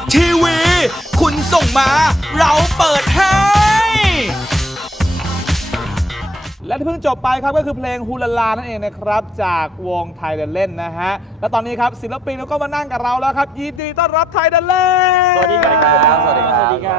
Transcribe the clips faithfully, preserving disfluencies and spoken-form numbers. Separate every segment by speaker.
Speaker 1: ทีวีคุณส่งมาเราเปิดให้และที่เพิ่งจบไปครับก็คือเพลงฮูลาลานั่นเองนะครับจากวงไทยเดนเล่นนะฮะและตอนนี้ครับศิลปินก็มานั่งกับเราแล้วครับยินดีต้อนรับไทยเดนเล่นสวัสดีครับสวัสดีครับสวัสดีครับ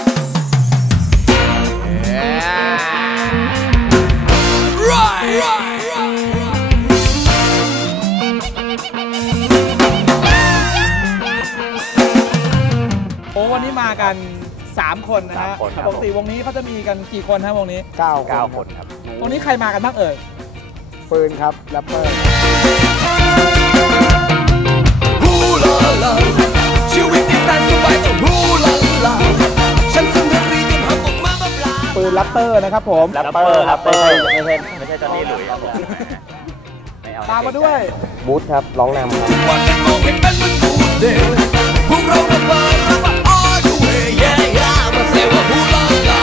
Speaker 1: โอ้วันนี้มากันสามคนนะฮะปกติวงนี้เขาจะมีกันกี่คนฮะวงนี้
Speaker 2: เก้าคนครับ
Speaker 1: วงนี้ใครมากันบ้างเอ่ย
Speaker 2: ฟืนครับแรปเปอร์
Speaker 1: ฮูลาลาชีวิตที่แสนสบายต้องฮูลาลาฉันซึ่งเธอรีจนหักออกมาแบบลาฟืนแรปเปอร์นะครับผม
Speaker 2: แรปเปอร์ครับไม่ใช่ไม่ใช่ไม่ใช่จอนนี่หลุยส์
Speaker 1: ตามมาด้วย
Speaker 2: บูธครับร้องนำครับ
Speaker 1: วันเป็นโมเห็นเป็นมันกูเดย์พวกเราระเบิดระเบิด all the way yeah yeah มาเซว่าฮูลาลา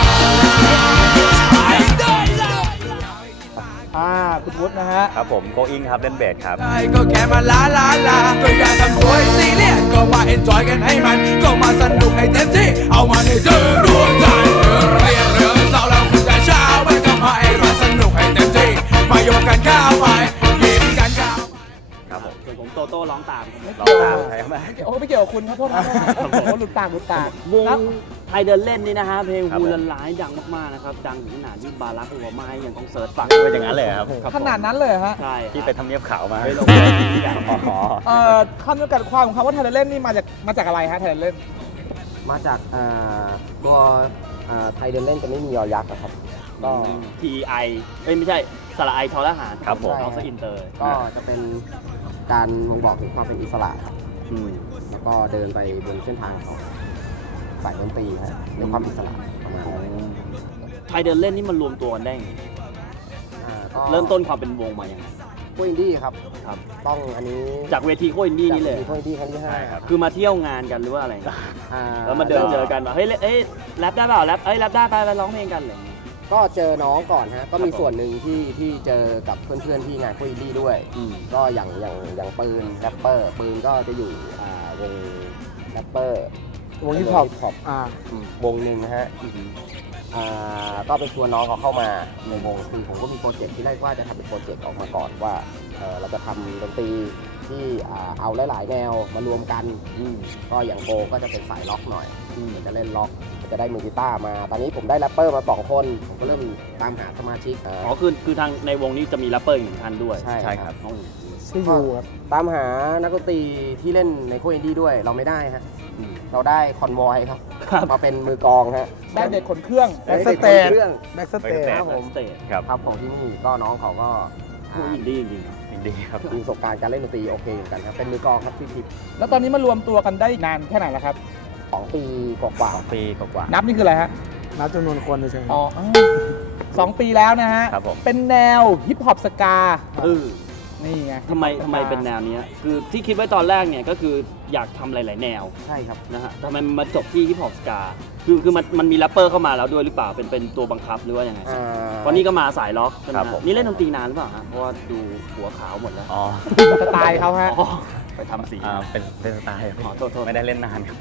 Speaker 1: อ่าคุณวุฒินะฮะ
Speaker 2: ครับผมโกอิงครับเล่นเบสครับ
Speaker 1: ก็แค่มาลาลาลาก็อย่าทำตัวซีเรียสก็มาเอนจอยกันให้มันก็มาสนุกให้เต็มที่เอามาให้เธอดวงใจเรื่องเรียนเรื่องเศร้าเราคุณแต่เช้าไม่ก็มาให้เราสนุกให้เต็มที่มาโยกกันข้าวไปยิ้มกันข้าว
Speaker 2: ครับผม
Speaker 3: ส่วนผมโตโต้ร้องตาม
Speaker 2: ร้องตามใช่ไหม
Speaker 1: โอ้ไม่เกี่ยวกับคุณครับโทษนะผมหลุดปากหลุดปาก
Speaker 3: วงไทยเดินเล่นนี่นะฮะเพลงฮูลาลาดังมากๆนะครับดังถึงขนาดที่บารักโอบามายังต้องเสิร์ชฟัง
Speaker 2: เป็นอย่างนั้นเลยครับ
Speaker 1: ขนาดนั้นเลยฮะ
Speaker 3: ใช่
Speaker 2: ที่ไปทำเนียบขาวมา
Speaker 3: ไม่ลง
Speaker 1: เอ่อคำจำกัดความของคำว่าไทยเดินเล่นนี่มาจากมาจากอะไรฮะไทยเดินเล่น
Speaker 4: มาจากตัวไทยเดินเล่นจะไม่มียอยักษ์ครับ
Speaker 3: ก็ ที ไอ ไม่ใช่สระไอทอทหาร
Speaker 2: ครับผม
Speaker 3: เอาซะอินเตอร์
Speaker 4: ก็จะเป็นการบ่งบอกถึงความเป็นอิสระแล้วก็เดินไปบนเส้นทางของสายดนตรีครับในความอิสระประมาณนั้น
Speaker 3: ไทยเดินเล่นนี่มันรวมตัวกันได้ไงเริ่มต้นความเป็นวงมาอย่างไร
Speaker 4: โคอินดี้ครับ
Speaker 3: ครับ
Speaker 4: ต้องอันนี้
Speaker 3: จากเวทีโคอินดี้นี่เลย
Speaker 4: โคอินดี้ครั้งที่ห้าครับ
Speaker 3: คือมาเที่ยวงานกันหรือว่าอะไรแล้วมาเดินเจอกันแบบเฮ้ยเอ้ยแรปได้เปล่าแรปเอ้ยแรปได้ไปไปร้องเพลงกันเลย
Speaker 4: ก็เจอน้องก่อนฮะก็มีส่วนหนึ่งที่ที่เจอกับเพื่อนๆที่งานโคอินดี้ด้วยก็อย่างอย่างอย่างปืนแรปเปอร์ปืนก็จะอยู่วงแรปเปอร์
Speaker 1: วงฮิปฮอป
Speaker 4: วงหนึ่งนะฮะก็ไปชวนน้องเขาเข้ามาในวงคือผมก็มีโปรเจกต์ที่แรกว่าจะทำเป็นโปรเจกต์ออกมาก่อนว่าเราจะทำดนตรีที่เอาหลายๆแนวมารวมกันก็อย่างโบก็จะเป็นสายล็อกหน่อยจะเล่นล็อกจะได้มือกีตาร์มาตอนนี้ผมได้แรปเปอร์มาสองคนผมก็เริ่มตามหาสมาชิก
Speaker 3: อ๋อคือคือทางในวงนี้จะมีแรปเปอร์อยู่ท่านด้วย
Speaker 4: ใช่ใช่ครับ
Speaker 1: ที่อยู่ครับ
Speaker 4: ตามหานักดนตรีที่เล่นในโคอินดี้ด้วยเราไม่ได้ฮะเราได้คอนวอยครับมาเป็นมือกองฮะ
Speaker 1: ได้เด็กขนเครื่อง
Speaker 4: แบ็กสเตจ
Speaker 1: แบ็กสเตจ
Speaker 4: ครับผมครับของที่นี่ก็น้องเขาก็
Speaker 3: อินดี้จริง
Speaker 4: อินดี้ครับมีประสบการณ์การเล่นดนตรีโอเคเหมือนกันครับเป็นมือกองครับพี่ทิพย์
Speaker 1: แล้วตอนนี้มารวมตัวกันได้นานแค่ไหนแล้วครับ
Speaker 4: สองปีกว่า
Speaker 2: สองปีกว่า
Speaker 1: นับนี่คืออะไรฮะ
Speaker 2: นับจำนวนคนเลยใช่ไหม
Speaker 1: อ๋อสองปีแล้วนะฮะเป็นแนวฮิปฮอปสกา
Speaker 3: เออ
Speaker 1: นี่ไง
Speaker 3: ทำไมทำไมเป็นแนวนี้คือที่คิดไว้ตอนแรกเนี่ยก็คืออยากทำหลายๆแนว
Speaker 4: ใช่ครับ
Speaker 3: นะฮะทำไมมาจบที่ฮิปฮอปสกาคือคือมันมันมีแรปเปอร์เข้ามาแล้วด้วยหรือเปล่าเป็นเป็นตัวบังคับหรือว่ายังไงตอนนี้ก็มาสายล็อกใช่ไหมนี่เล่นดนตรีนานหรือเปล่าฮะเพราะว่าดูหัวขาวหมดแล้ว
Speaker 2: อ๋อ
Speaker 1: สไตล์เขาฮะ
Speaker 3: ไปทำสี
Speaker 2: เป็นเป็นสไตล์
Speaker 3: ขอโทษ
Speaker 2: ไม่ได้เล่นนานครับ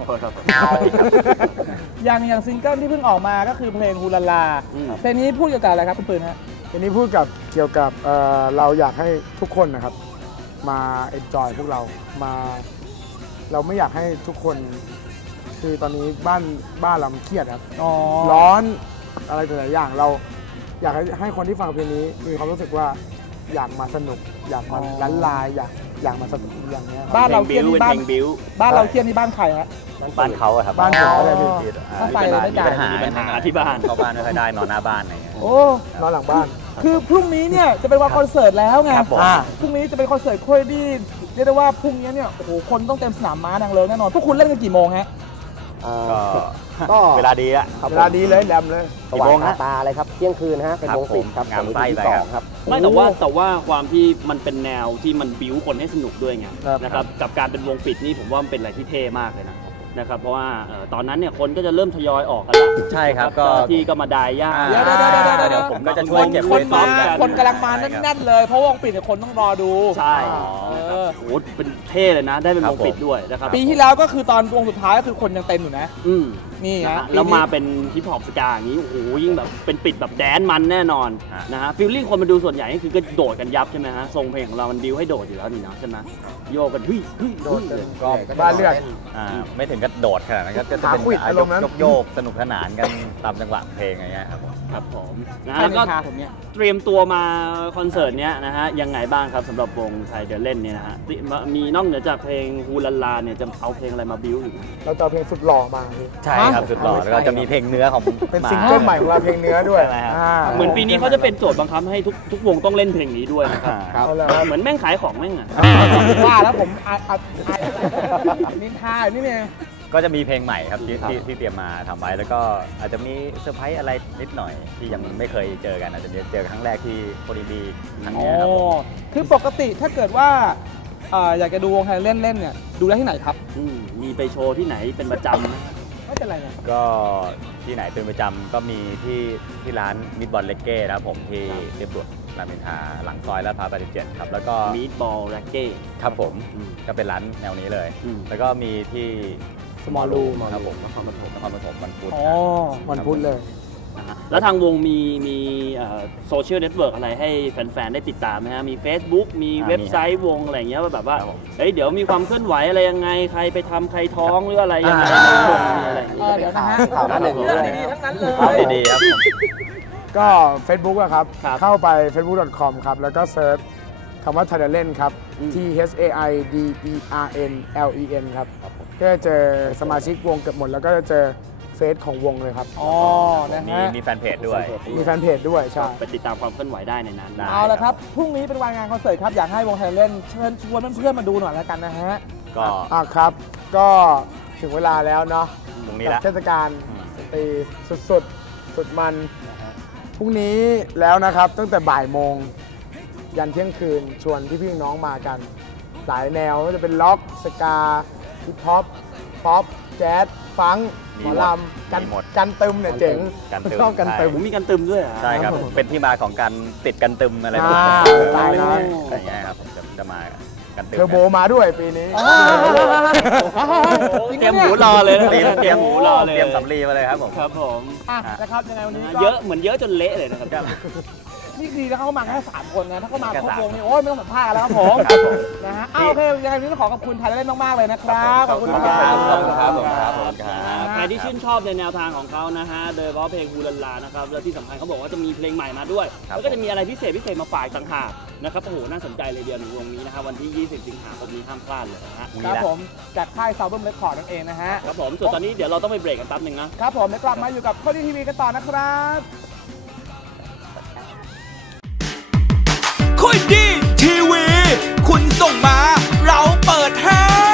Speaker 1: อย่างอย่างซิงเกิลที่เพิ่งออกมาก็คือเพลงฮูลาลาเพลงนี้พูดเกี่ยวกับอะไรครับคุณปืนฮะ
Speaker 5: เพลงนี้พูดกับเกี่ยวกับเราอยากให้ทุกคนนะครับมาเอนจอยพวกเรามาเราไม่อยากให้ทุกคนคือตอนนี้บ้านบ้านเราเครียดครับร้อนอะไรหลายอย่างเราอยากให้ให้คนที่ฟังเพลงนี้มีความรู้สึกว่าอยากมาสนุกอยากมาล้านลายอยากอยากมาสนุกอย่างเงี้ย
Speaker 1: บ้านเราเครียดที่บ้านบ้านเราเครียดที่บ้านใครฮะ
Speaker 2: บ้านเขาครับ
Speaker 5: บ้านผมก็ได้
Speaker 1: ที่ถ้าไฟเลยไม่จ่าย
Speaker 3: มีปัญหาที่บ้าน
Speaker 2: เข้าบ้านไม่ค่อยได้นอนหน้าบ้านอะไรเงี้ย
Speaker 1: โอ้
Speaker 5: นอนหลังบ้าน
Speaker 1: คือพรุ่งนี้เนี่ยจะเป็นวันคอนเสิร์ตแล้วไงพรุ่งนี้จะเป็นคอนเสิร์ตโคยดี้เรียกได้ว่าพรุ่งนี้เนี่ยโอ้โหคนต้องเต็มสนามม้านางเลิงแน่นอนพวกคุณเล่นกันกี่โมงฮะ
Speaker 4: ก็
Speaker 2: เวลาดีอะ
Speaker 5: เวลาดีเลยแดมเลย
Speaker 4: สว่างตาเลยครับเที่ยงคืนฮะเป็นวงปิดครับ
Speaker 2: งานไส้ไป
Speaker 4: ครับ
Speaker 3: ไม่แต่ว่าแต่ว่าความที่มันเป็นแนวที่มันบิ้วคนให้สนุกด้วยไงนะครับกับการเป็นวงปิดนี่ผมว่ามันเป็นอะไรที่เท่มากเลยนะนะครับเพราะว่าตอนนั้นเนี่ยคนก็จะเริ่มทยอยออกกันแล้ว
Speaker 2: ใช่ครับก็
Speaker 3: ที่ก็มาดายย่า
Speaker 1: เดี๋ยวเดี๋ยว
Speaker 2: ผมก็จะช่วยเก็บ
Speaker 1: คนมาคนกำลังมาแน่นๆเลยเพราะวงปิดเนี่ยคนต้องรอดู
Speaker 3: ใช่โอ้เป็นเท่เลยนะได้เป็นวงปิดด้วยนะครับ
Speaker 6: ปีที่แล้วก็คือตอนวงสุดท้ายก็คือคนยังเต็มอยู่นะ
Speaker 3: อืม
Speaker 6: นี่
Speaker 3: นะ
Speaker 6: ฮะ
Speaker 3: ฮะแล้วมาเป็นฮิปฮอปสกาอย่างนี้โอ้โหยิ่งแบบเป็นปิดแบบแดนมันแน่นอนนะฮะฟีลลิ่งคนมาดูส่วนใหญ่ก็คือก็โดดกันยับใช่ไหมฮะทรงเพลงของเรามันบิวให้โดดอยู่แล้วนี่เนาะใช่ไหมโยกกันเฮ้ยเฮ้ย
Speaker 5: โดด
Speaker 3: เฮ้ย
Speaker 5: ก็บ้านเลือด
Speaker 2: อ่าไม่ถึงกับโดดขนาดนั้นก็จะ
Speaker 5: ขา
Speaker 2: เป็น
Speaker 5: ขวิดอารมณ์นั้น
Speaker 2: ยกโยกสนุกสนานกันตามจังหวะเพลงอะไรเงี้ยครับผม
Speaker 3: ครับผมนะ
Speaker 6: ใคร
Speaker 3: แล้ว
Speaker 6: นิ
Speaker 3: ก็
Speaker 6: นทาผมเนี่ย
Speaker 3: เตรียมตัวมาคอนเสิร์ตเนี้ยนะฮะยังไงบ้างครับสำหรับวงไทยเดินเล่นเนี่ยนะฮะมีนอกเหนือจากเพลงฮูลาลาเนี่ยจะเอาเพลงอะไรมาบิวอีก
Speaker 5: เราจะเอาเพลงสุดหล่อมาพี่
Speaker 2: ใช่ครับสุดหล่อแล้วก็จะมีเพลงเนื้อของ
Speaker 5: เป็นซิงเกิลใหม่ของเราเพลงเนื้อด้วย
Speaker 2: ใช่ไหมครับ
Speaker 5: อ่า
Speaker 3: เหมือนปีนี้เขาจะเป็นโจทย์บังคับให้ทุกทุกวงต้องเล่นเพลงนี้ด้วยนะครับ
Speaker 2: ครับ
Speaker 5: เอาแล้ว
Speaker 3: เหมือนแม่งขายของแม่งอ่ะ
Speaker 6: ว่าแล้วผมอายอายอายนินทาอยู่นี่เนี่ย
Speaker 2: ก็จะมีเพลงใหม่ครับที่
Speaker 3: ครับ
Speaker 2: ที่ที่เตรียมมาทำไว้แล้วก็อาจจะมีเซอร์ไพรส์อะไรนิดหน่อยที่ยังไม่เคยเจอกันอาจจะเจอครั้งแรกที่โคดีบีครั้ง
Speaker 6: อ๋อ
Speaker 2: เนี้ยครับผม
Speaker 6: คือปกติถ้าเกิดว่าเอ่ออยากจะดูวงไทยเล่นเล่นเนี่ยดูได้ที่ไหนครับ
Speaker 3: อืมมีไปโชว์ที่ไหนเป็นประจำไหม
Speaker 6: ไม่เป็นไรเนี่ย
Speaker 2: ก็ที่ไหนเป็นประจำก็มีที่ที่ร้านมิดบอลเลกเก้นะครับผมที่เรียบด่วนรามอินทราหลังซอยลาดพร้าวแปดสิบเจ็ดครับแล้วก็
Speaker 3: มีดบอลแร็กเก้
Speaker 2: ครับผม
Speaker 3: อืม
Speaker 2: ก็เป็นร้านแนวนี้เลย
Speaker 3: อืม
Speaker 2: แล้วก็มีที่
Speaker 5: Small Room
Speaker 2: ครับผมนครปฐมนครปฐมวันพุธ
Speaker 6: อ๋อ
Speaker 5: วันพุธเลย
Speaker 3: นะฮะแล้วทางวงมีมีโซเชียลเน็ตเวิร์กอะไรให้แฟนๆ ได้ติดตามไหมฮะมี Facebook มีเว็บไซต์วงอะไรอย่างเงี้ยว่าแบบว่าเฮ้ยเดี๋ยวมีความเคลื่อนไหวอะไรยังไงใครไปทำใครท้องหรืออะไรยังไงในวงมีอะไรอย่าง
Speaker 6: เอ
Speaker 3: เงี้
Speaker 6: อย เดี๋ยวนะฮะ
Speaker 4: ข่าวหน้าหนึ่ง
Speaker 6: เรื่องดีๆทั้งนั้นเลย
Speaker 2: ครับดีๆครับผม
Speaker 5: ก็ Facebook อะครับ
Speaker 3: ครับ
Speaker 5: เข้าไป เฟซบุ๊ก ดอท คอม ครับ แล้วก็เซิร์ชคำว่า ไทยเล่นครับ
Speaker 3: อืม
Speaker 5: T H A I D E R N L E N ครับ ก็จะเจอสมาชิกวงเกือบหมด แล้วก็จะเจอเฟซของวงเลยครับ
Speaker 6: อ๋อ นะ
Speaker 2: มี
Speaker 6: ฮะ
Speaker 2: มีแฟนเพจด้วย
Speaker 5: มีแฟนเพจด้วย ใช่
Speaker 3: ไปติดตามความเคลื่อนไหวได้ในนั้น
Speaker 2: ได้
Speaker 6: เอาละครับ พรุ่งนี้เป็นวันงานคอนเสิร์ตครับ อยากให้วงไทยเล่นเชิญชวนเพื่อนๆมาดูหน่อยแล้วกันนะฮะ
Speaker 2: ก็
Speaker 5: อ่ะครับ ก็ถึงเวลาแล้วเนาะ
Speaker 2: ตรงนี้
Speaker 5: กับ
Speaker 2: ละ
Speaker 5: เทศกาลดนตรีสุดๆ สุดมัน พรุ่งนี้แล้วนะครับ ตั้งแต่บ่ายโมง ยันเที่ยงคืน ชวนพี่ๆน้องมากัน หลายแนวก็จะเป็นล็อก สกา ฮิปฮอป ป๊อป แจ๊ส ฟังก์หมอลำ กัน
Speaker 2: มีหมด
Speaker 5: กันตึมเนี่ยเจ๋ง
Speaker 2: กันตึม
Speaker 5: ชอบกันตึม
Speaker 3: ผมมีการตึมด้วยเหรอ
Speaker 2: ใช่ครับเป็นที่มาของการติดกันตึมอะไรแบบ
Speaker 5: อ่า
Speaker 2: นี้
Speaker 5: ตายแล้ว
Speaker 2: อะไรอย่างเงี้ยครับผมจะจะมากันตึม
Speaker 5: เทอร์โบมาด้วยปีนี้
Speaker 3: เตรียมหมูรอเลยนะ
Speaker 2: เตรียมเตรียม
Speaker 3: หมูรอเลย
Speaker 2: เตรียมสำลีมาเลยครับผม
Speaker 3: ครับผม
Speaker 6: อ่ะนะครับยังไงวันนี้ก็
Speaker 3: เยอะเหมือนเยอะจนเละเลยนะครับ
Speaker 6: นี่ดีนะเขามาแค่สามคนนะ ถ้าเขามา
Speaker 2: แค่
Speaker 6: ครบ
Speaker 2: สาม
Speaker 6: วงนี่โอ้ยไม่ต้องสัมภาษณ์แล้วครับผม นะฮะเอาโอเคยังไงวันนี้ต้องขอขอบคุณไทยเล่นมากๆเลยนะครับ ขอบคุณ
Speaker 2: ขอบ
Speaker 6: ค
Speaker 2: คุณ
Speaker 6: รับ
Speaker 2: ขอบคุณครับผมครับผมครับ
Speaker 3: ใครที่ชื่นชอบในแนวทางของเขานะฮะ โดยเฉพาะเพลงบูรันลานะครับ แล้วที่สำคัญเขาบอกว่าจะมีเพลงใหม่มาด้วย
Speaker 2: ครับ
Speaker 3: แล้วก็จะมีอะไรพิเศษพิเศษมาฝากต่างหากนะครับ โอ้โห น่าสนใจเลยเดียวในวงนี้นะฮะ วันที่ ยี่สิบ สิงหาคมนี้ห้ามพลาดเลยนะฮะ
Speaker 6: ครับผม จากค่ายซาวเบิร์มเรคคอร์ดนั่นเองนะฮะ
Speaker 3: ครับผม ส่วนตอนนี้เดี๋ยวเราต้องไปเบรกกันแป๊บหนึ่งนะ
Speaker 6: ครับผมเดี๋ยวกลับมาอยู่กับโคดีทีวีกันต่อนะครับ
Speaker 1: คุยดีทีวี คุณส่งมา เราเปิดให้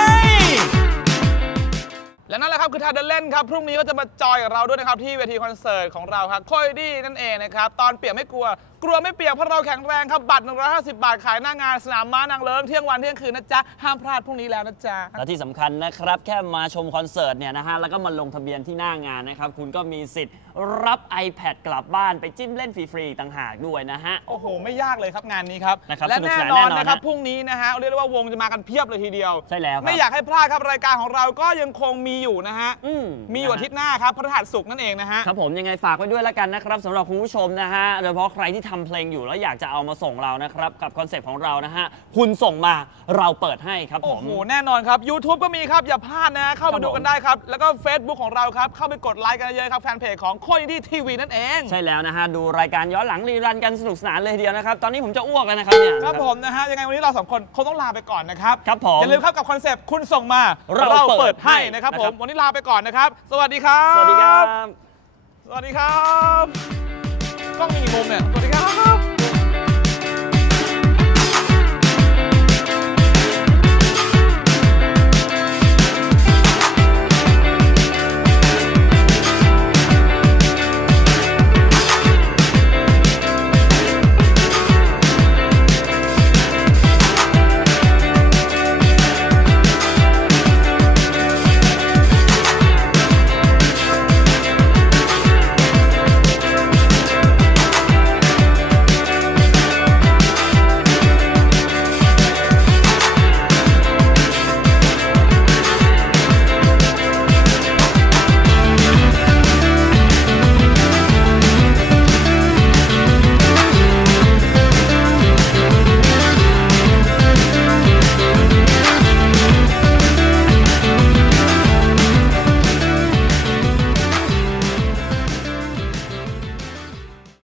Speaker 6: และนั่นแหละครับคือทาเดินเล่นครับพรุ่งนี้ก็จะมาจอยกับเราด้วยนะครับที่เวทีคอนเสิร์ตของเราครับโคยดี้นั่นเองนะครับตอนเปียกไม่กลัวกลัวไม่เปียกเพราะเราแข็งแรงครับบัตรหนึ่งร้อยห้าสิบบาทขายหน้างานสนามม้านางเลิ้งเที่ยงวันเที่ยงคืนนะจ๊ะห้ามพลาดพรุ่งนี้แล้วนะจ๊ะ
Speaker 3: และที่สำคัญนะครับแค่มาชมคอนเสิร์ตเนี่ยนะฮะแล้วก็มาลงทะเบียนที่หน้างานนะครับคุณก็มีสิทธิ์รับ iPad กลับบ้านไปจิ้มเล่นฟรีๆต่างหากด้วยนะฮะ
Speaker 6: โอ้โหไม่ยากเลยครับงานนี้ครับ
Speaker 3: นะครับ
Speaker 6: และ
Speaker 3: สนุก
Speaker 6: แน่
Speaker 3: สนาน
Speaker 6: นอน
Speaker 3: แน่นอน
Speaker 6: นะครับ
Speaker 3: ฮะ
Speaker 6: พรุ่งนี้นะฮะเรียกได้ว่าวงจะมากันเพียบเลยทีเดียว
Speaker 3: ใช่แล้วครับ
Speaker 6: ไม่อยากให้พลาดครับรายการของเราก็ยังคงมีอยู่นะฮะ
Speaker 3: อืม
Speaker 6: มีอยู่อาทิตย์หน้าครับพฤหัสศุกร์นั่นเองนะฮะ
Speaker 3: ครับผมยังไงฝากไว้ด้วยแล้วกันนะครับสำหรับคุณผู้ชมนะฮะโดยเฉพาะใครที่ทำเพลงอยู่แล้วอยากจะเอามาส่งเรานะครับกับคอนเซ็ปต์ของเรานะฮะคุณส่งมาเราเปิดให้ครับผ
Speaker 6: โอ้
Speaker 3: ม
Speaker 6: โหแน่นอนครับ YouTube ก็มีครับ อย่าพลาดนะเข้า
Speaker 3: ครั
Speaker 6: มา
Speaker 3: บ
Speaker 6: ดู
Speaker 3: ผม
Speaker 6: กันได้ครับ แล้วก็ Facebook ของเราครับ เข้าไปกดไลค์กันเยอะๆครับ แฟนเพจของโคดีทีวีนั่นเอง
Speaker 3: ใช่แล้วนะฮะดูรายการย้อนหลังรีรันกันสนุกสนานเลยทีเดียวนะครับตอนนี้ผมจะอ้วกแล้วนะครับเนี่ย
Speaker 6: ครับผมนะฮะยังไงวันนี้เราสองคนคงต้องลาไปก่อนนะครับ
Speaker 3: ครับผม
Speaker 6: อย่าลืมครับกับคอนเซปต์คุณส่งมา
Speaker 3: เราเปิดให้
Speaker 6: นะครับ
Speaker 3: นะ
Speaker 6: ผ
Speaker 3: ครั
Speaker 6: ม
Speaker 3: บ
Speaker 6: วันนี้ลาไปก่อนนะครับ สวัสดีครับ
Speaker 3: สวัสดีครับ
Speaker 6: สวัสดีครับกล้องมีกี่มุมเนี่ยสวัสดีครับ